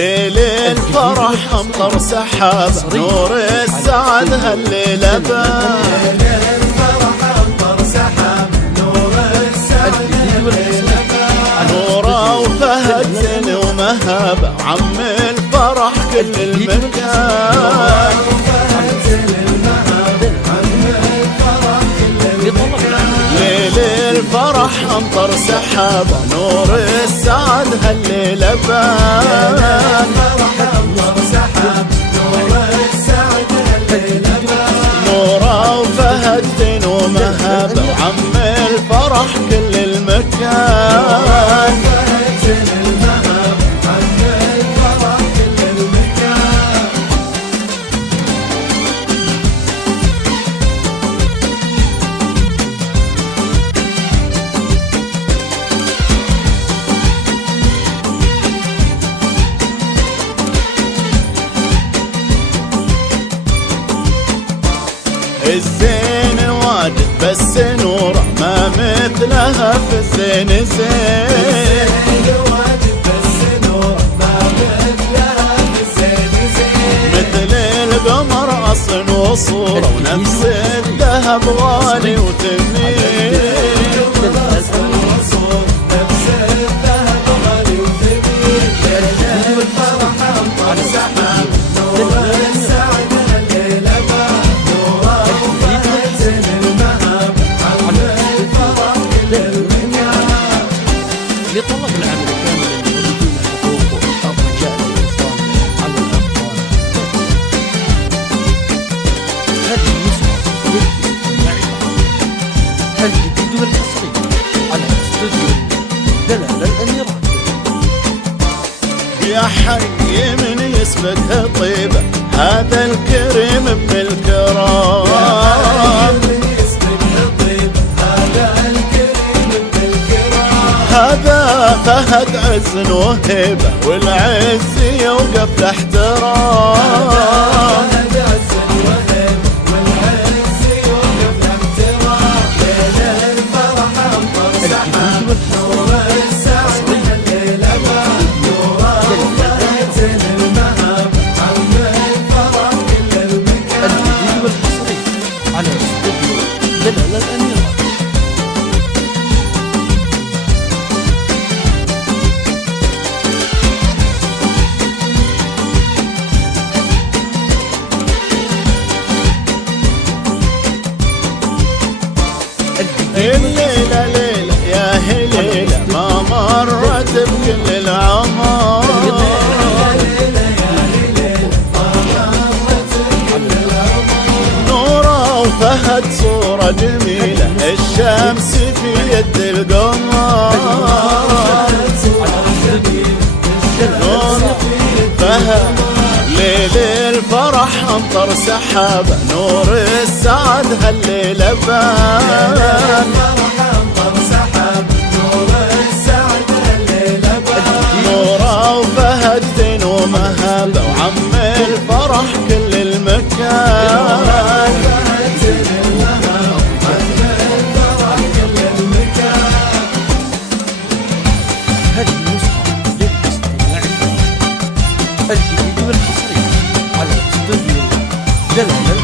ليل الفرح امطر سحاب، نور السعد هالليلة بان. ليل الفرح امطر سحاب، نور السعد هالليلة بان. نوره وفهد زين ومهابة، عم الفرح كل المكان. ليل الفرح امطر سحاب، نور السعد هالليلة بان. نوره وفهد زين ومهابة، وعم الفرح كل المكان. الزين واجد بس نوره ما مثلها في الزين زين. مثل القمر اصل وصوره، ونفس الذهب غالي وثمين. لطلب العمل كامل بدون حقوق الرجال والنساء على الأطفال. هذه النسخة الجديد والحصري على استوديو دلال الأميرات. يا حي من يسبقها طيبة، هذا الكريم ابن الكرام. هذا فهد عز وهيبة، والعز يوقف لاحترام. الجديد والحصري على استوديو دلال الأميرات. الليلة ليلة يا هليلة ما مرت بكل العمر. نوره وفهد صورة جميلة، الشمس في يد القمر. نوره فهد ليل الفرح امطر سحابة، نور السعد هالليلة بان. نوره وفهد زين ومهابة، وعم الفرح كل المكان. هذه النسخة للاستماع الجديد والحصري على استوديو دلال